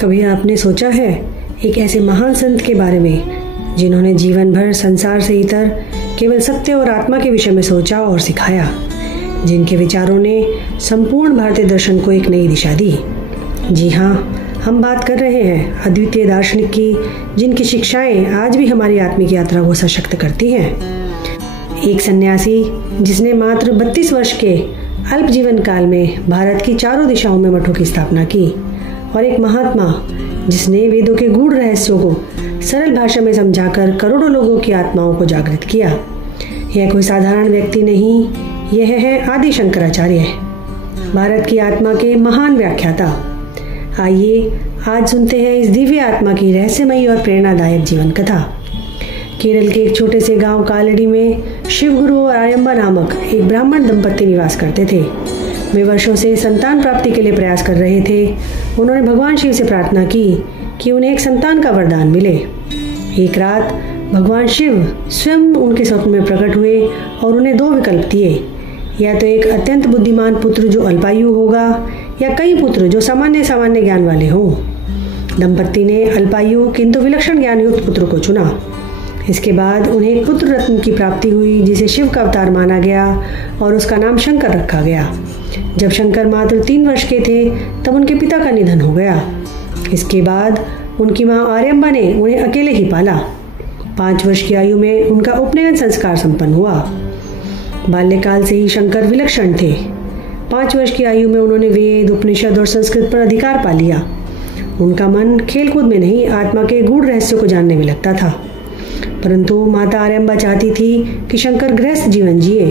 कभी आपने सोचा है एक ऐसे महान संत के बारे में जिन्होंने जीवन भर संसार से इतर केवल सत्य और आत्मा के विषय में सोचा और सिखाया, जिनके विचारों ने संपूर्ण भारतीय दर्शन को एक नई दिशा दी। जी हाँ, हम बात कर रहे हैं अद्वितीय दार्शनिक की, जिनकी शिक्षाएं आज भी हमारी आत्मिक यात्रा को सशक्त करती हैं। एक सन्यासी जिसने मात्र 32 वर्ष के अल्प जीवन काल में भारत की चारों दिशाओं में मठों की स्थापना की, और एक महात्मा जिसने वेदों के गूढ़ रहस्यों को सरल भाषा में समझाकर करोड़ों लोगों की आत्माओं को जागृत किया। यह कोई साधारण व्यक्ति नहीं, यह है आदि शंकराचार्य, भारत की आत्मा के महान व्याख्याता। आइए आज सुनते हैं इस दिव्य आत्मा की रहस्यमयी और प्रेरणादायक जीवन कथा। केरल के एक छोटे से गांव कालड़ी में शिवगुरु और आर्यम्बा नामक एक ब्राह्मण दंपत्ति निवास करते थे। वे वर्षों से संतान प्राप्ति के लिए प्रयास कर रहे थे। उन्होंने भगवान शिव से प्रार्थना की कि उन्हें एक संतान का वरदान मिले। एक रात भगवान शिव स्वयं उनके स्वप्न में प्रकट हुए और उन्हें 2 विकल्प दिए, या तो एक अत्यंत बुद्धिमान पुत्र जो अल्पायु होगा, या कई पुत्र जो सामान्य ज्ञान वाले हों। दंपत्ति ने अल्पायु किंतु विलक्षण ज्ञान युक्त पुत्र को चुना। इसके बाद उन्हें एक पुत्र रत्न की प्राप्ति हुई, जिसे शिव का अवतार माना गया और उसका नाम शंकर रखा गया। जब शंकर मात्र 3 वर्ष के थे तब उनके पिता का निधन हो गया। इसके बाद उनकी मां आर्यम्बा ने उन्हें अकेले ही पाला। 5 वर्ष की आयु में उनका उपनयन संस्कार संपन्न हुआ। बाल्यकाल से ही शंकर विलक्षण थे। 5 वर्ष की आयु में उन्होंने वेद, उपनिषद और संस्कृत पर अधिकार पा लिया। उनका मन खेलकूद में नहीं, आत्मा के गूढ़ रहस्यों को जानने में लगता था। परंतु माता आर्यम्बा चाहती थी कि शंकर गृहस्थ जीवन जिए,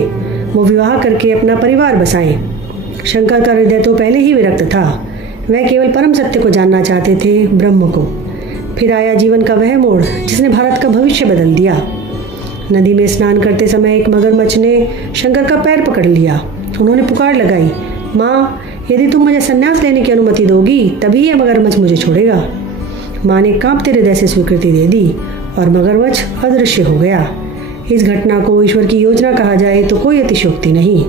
वो विवाह करके अपना परिवार बसाएं। शंकर का हृदय तो पहले ही विरक्त था। वह केवल परम सत्य को जानना चाहते थे, ब्रह्म को। फिर आया जीवन का वह मोड़ जिसने भारत का भविष्य बदल दिया। नदी में स्नान करते समय एक मगरमच्छ ने शंकर का पैर पकड़ लिया। उन्होंने पुकार लगाई, माँ, यदि तुम मुझे संन्यास लेने की अनुमति दोगी तभी यह मगरमच्छ मुझे छोड़ेगा। माँ ने कांपते हृदय से स्वीकृति दे दी और मगरमच्छ अदृश्य हो गया। इस घटना को ईश्वर की योजना कहा जाए तो कोई अतिशयोक्ति नहीं।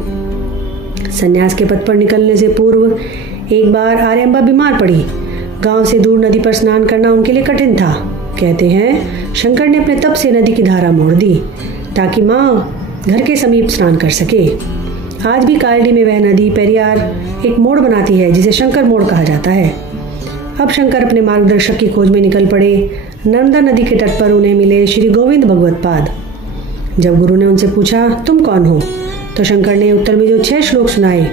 संन्यास के पथ पर निकलने से पूर्व एक बार आर्यम्बा बीमार पड़ी। गांव से दूर नदी पर स्नान करना उनके लिए कठिन था। कहते हैं शंकर ने अपने तप से नदी की धारा मोड़ दी ताकि माँ घर के समीप स्नान कर सके। आज भी कालड़ी में वह नदी पेरियार एक मोड़ बनाती है जिसे शंकर मोड़ कहा जाता है। अब शंकर अपने मार्गदर्शक की खोज में निकल पड़े। नर्मदा नदी के तट पर उन्हें मिले श्री गोविंद भगवत पाद। जब गुरु ने उनसे पूछा, तुम कौन हो, तो शंकर ने उत्तर में जो 6 श्लोक सुनाए,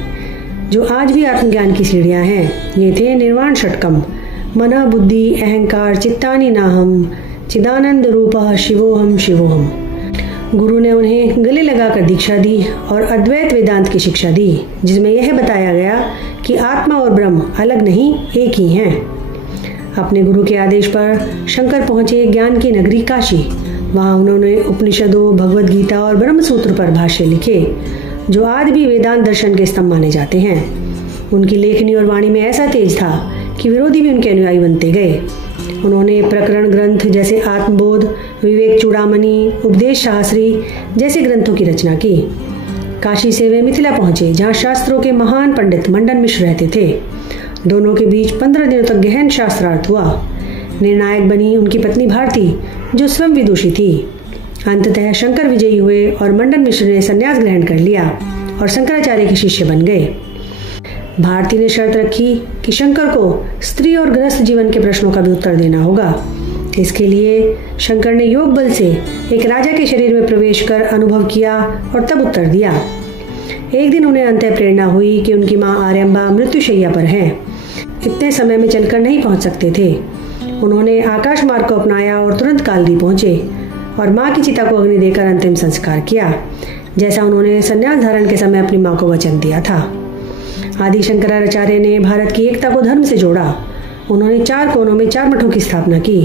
जो आज भी आत्मज्ञान की सीढ़ियां हैं। ये थे निर्वाण षटकम, मन बुद्धि अहंकार चित्तानि नाहम, चिदानंद रूपः शिवोहम शिवोहम। गुरु ने उन्हें गले लगाकर दीक्षा दी और अद्वैत वेदांत की शिक्षा दी, जिसमें यह बताया गया कि आत्मा और ब्रह्म अलग नहीं, एक ही हैं। अपने गुरु के आदेश पर शंकर पहुंचे ज्ञान की नगरी काशी। वहाँ उन्होंने उपनिषदों, भगवद गीता और ब्रह्मसूत्र पर भाष्य लिखे, जो आज भी वेदांत दर्शन के स्तंभ माने जाते हैं। उनकी लेखनी और वाणी में ऐसा तेज था कि विरोधी भी उनके अनुयायी बनते गए। उन्होंने प्रकरण ग्रंथ जैसे आत्मबोध, विवेक चूड़ामणि, उपदेश शास्त्री जैसे ग्रंथों की रचना की। काशी से वे मिथिला पहुंचे, जहाँ शास्त्रों के महान पंडित मंडन मिश्र रहते थे। दोनों के बीच 15 दिनों तक गहन शास्त्रार्थ हुआ। निर्णायक बनी उनकी पत्नी भारती, जो स्वयं विदुषी थी। अंततः शंकर विजयी हुए और मंडन मिश्र ने संन्यास ग्रहण कर लिया और शंकराचार्य के शिष्य बन गए। भारती ने शर्त रखी कि शंकर को स्त्री और गृहस्थ जीवन के प्रश्नों का भी उत्तर देना होगा। इसके लिए शंकर ने योग बल से एक राजा के शरीर में प्रवेश कर अनुभव किया और तब उत्तर दिया। एक दिन उन्हें अंतः प्रेरणा हुई कि उनकी माँ आर्यम्बा मृत्युशैया पर हैं। इतने समय में चलकर नहीं पहुंच सकते थे। उन्होंने आकाश मार्ग को अपनाया और तुरंत कालड़ी पहुंचे और माँ की चिता को अग्नि देकर अंतिम संस्कार किया, जैसा उन्होंने संन्यास धारण के समय अपनी माँ को वचन दिया था। आदि शंकराचार्य ने भारत की एकता को धर्म से जोड़ा। उन्होंने 4 कोनों में 4 मठों की स्थापना की।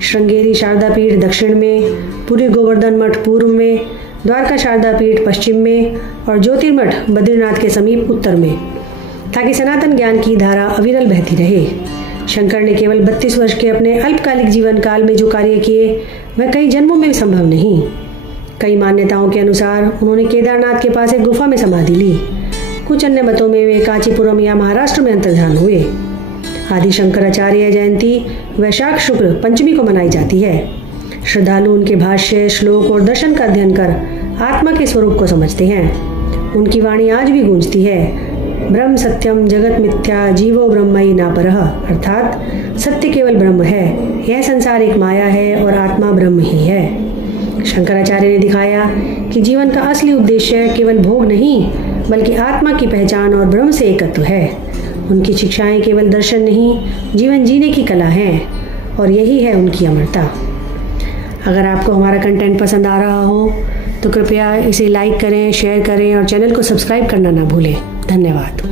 श्रृंगेरी शारदा पीठ दक्षिण में, पुरी गोवर्धन मठ पूर्व में, द्वारका शारदा पीठ पश्चिम में और ज्योतिर्मठ बद्रीनाथ के समीप उत्तर में, ताकि सनातन ज्ञान की धारा अविरल बहती रहे। शंकर ने केवल 32 वर्ष के अपने अल्पकालिक जीवन काल में जो कार्य किए वह कई जन्मों में संभव नहीं। कई मान्यताओं के अनुसार उन्होंने केदारनाथ के पास एक गुफा में समाधि ली। कुछ अन्य मतों में वे कांचीपुरम या महाराष्ट्र में अंतर्धान हुए। आदि शंकराचार्य जयंती वैशाख शुक्ल पंचमी को मनाई जाती है। श्रद्धालु उनके भाष्य, श्लोक और दर्शन का अध्ययन कर आत्मा के स्वरूप को समझते हैं। उनकी वाणी आज भी गूंजती है, ब्रह्म सत्यम जगत मिथ्या जीवो ब्रह्मई ना परः, अर्थात सत्य केवल ब्रह्म है, यह संसार एक माया है और आत्मा ब्रह्म ही है। शंकराचार्य ने दिखाया कि जीवन का असली उद्देश्य केवल भोग नहीं बल्कि आत्मा की पहचान और ब्रह्म से एकत्व है। उनकी शिक्षाएं केवल दर्शन नहीं, जीवन जीने की कला हैं और यही है उनकी अमरता। अगर आपको हमारा कंटेंट पसंद आ रहा हो तो कृपया इसे लाइक करें, शेयर करें और चैनल को सब्सक्राइब करना ना भूलें। धन्यवाद।